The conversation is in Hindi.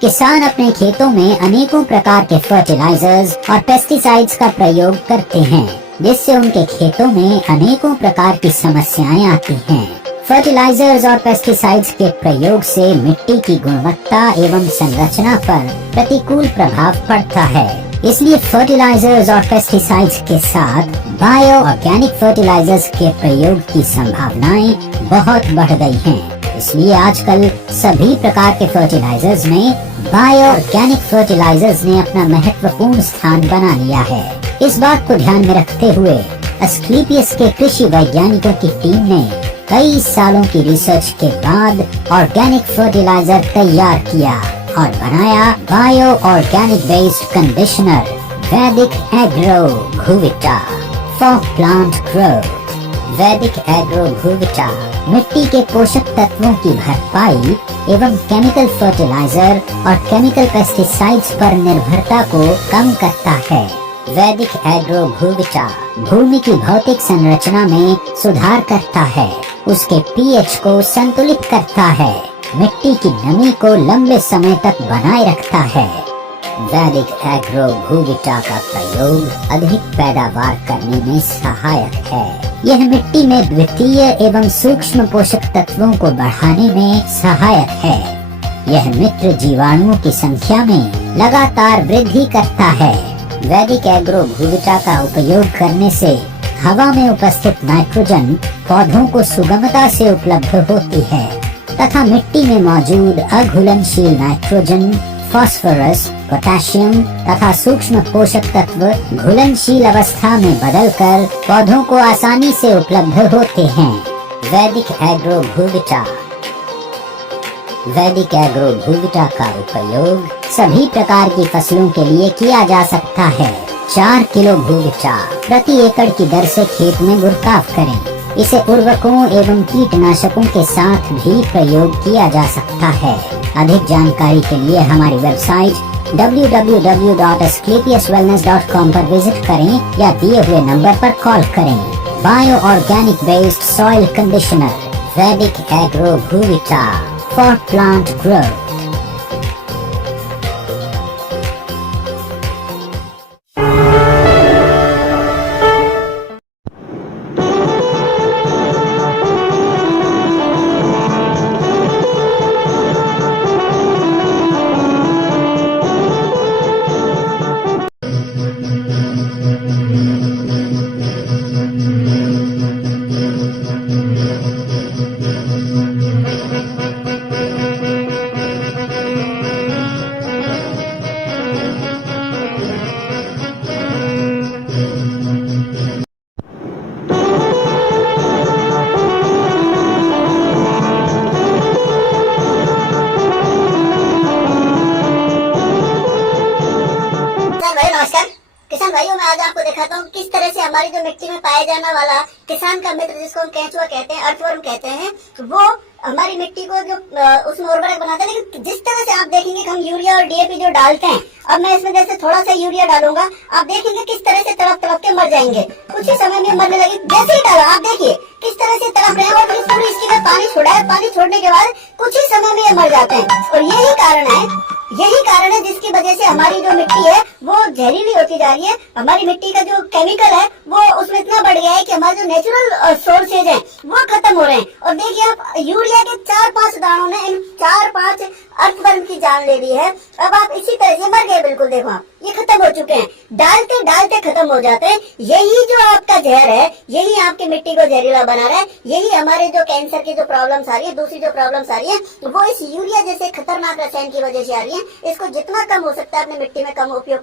किसान अपने खेतों में अनेकों प्रकार के फर्टिलाइजर्स और पेस्टिसाइड्स का प्रयोग करते हैं, जिससे उनके खेतों में अनेकों प्रकार की समस्याएं आती हैं। फर्टिलाइजर्स और पेस्टिसाइड्स के प्रयोग से मिट्टी की गुणवत्ता एवं संरचना पर प्रतिकूल प्रभाव पड़ता है। इसलिए फर्टिलाइजर्स और पेस्टिसाइड्स के साथ बायो ऑर्गेनिक फर्टिलाइजर्स के प्रयोग की संभावनाएं बहुत बढ़ गई हैं। इसलिए आजकल सभी प्रकार के फर्टिलाइजर्स में बायो ऑर्गेनिक फर्टिलाइजर्स ने अपना महत्वपूर्ण स्थान बना लिया है। इस बात को ध्यान में रखते हुए एस्क्लेपियस के कृषि वैज्ञानिकों की टीम ने कई सालों की रिसर्च के बाद ऑर्गेनिक फर्टिलाइजर तैयार किया और बनाया बायो ऑर्गेनिक बेस्ड कंडीशनर वैदिक एग्रो भूविटा फॉर प्लांट ग्रोथ। वैदिक एग्रो भूविटा मिट्टी के पोषक तत्वों की भरपाई एवं केमिकल फर्टिलाइजर और केमिकल पेस्टिसाइड्स पर निर्भरता को कम करता है। वैदिक एग्रो भूविटा भूमि की भौतिक संरचना में सुधार करता है, उसके पीएच को संतुलित करता है, मिट्टी की नमी को लंबे समय तक बनाए रखता है। वैदिक एग्रो भूविटा का प्रयोग अधिक पैदावार करने में सहायक है। यह मिट्टी में द्वितीय एवं सूक्ष्म पोषक तत्वों को बढ़ाने में सहायक है। यह मित्र जीवाणुओं की संख्या में लगातार वृद्धि करता है। वैदिक एग्रो भूविटा का उपयोग करने से हवा में उपस्थित नाइट्रोजन पौधों को सुगमता से उपलब्ध होती है तथा मिट्टी में मौजूद अघुलनशील नाइट्रोजन, फास्फोरस, पोटेशियम तथा सूक्ष्म पोषक तत्व घुलनशील अवस्था में बदलकर पौधों को आसानी से उपलब्ध होते हैं। वैदिक एग्रो भूविटा वैदिक एग्रो भूविटा का उपयोग सभी प्रकार की फसलों के लिए किया जा सकता है। 4 किलो भूविटा प्रति एकड़ की दर से खेत में बुरकाव करें। इसे उर्वरकों एवं कीटनाशकों के साथ भी प्रयोग किया जा सकता है। अधिक जानकारी के लिए हमारी वेबसाइट www.asclepiuswellness.com पर विजिट करें या दिए हुए नंबर पर कॉल करें। Bio organic based soil conditioner वैदिक एग्रो भूविटा फॉर प्लांट ग्रोथ। किसान भाइयों, मैं आज आपको दिखाता हूँ किस तरह से हमारी जो मिट्टी में पाया जाने वाला किसान का मित्र, जिसको हम केंचुआ कहते हैं, अर्थवर्म कहते हैं, वो हमारी मिट्टी को जो उसमें उर्वरक बनाता है। लेकिन जिस तरह से आप देखेंगे कि हम यूरिया और डीएपी जो डालते हैं, अब मैं इसमें जैसे थोड़ा सा यूरिया डालूंगा, आप देखेंगे किस तरह से तड़प तड़प के मर जाएंगे। कुछ ही समय में मरने लगे। जैसे ही डाला, आप देखिए किस तरह से तड़प रहे हैं और फिर पूरी इसके बाद पानी छोड़ा है। पानी छोड़ने के बाद कुछ ही समय में ये मर जाते हैं। और यही कारण है जिसकी वजह से हमारी जो मिट्टी है वो जहरीली होती जा रही है। हमारी मिट्टी का जो केमिकल है वो उसमें इतना बढ़ गया है कि हमारे जो नेचुरल सोर्सेज हैं वो खत्म हो रहे हैं। और देखिए, आप यूरिया के 4-5 दानों ने इन 4-5 अर्थवर्म की जान ले ली है। अब आप इसी तरह से मर गए। बिल्कुल देखो, आप ये खत्म हो चुके हैं। डालते डालते खत्म हो जाते हैं। यही जो आपका जहर है, यही आपकी मिट्टी को जहरीला बना रहा है। यही हमारे जो कैंसर की जो प्रॉब्लम्स आ रही है, दूसरी जो प्रॉब्लम्स आ रही है, वो इस यूरिया जैसे खतरनाक रसायन की वजह से आ रही है। इसको जितना कम हो सकता है अपनी मिट्टी में कम उपयोग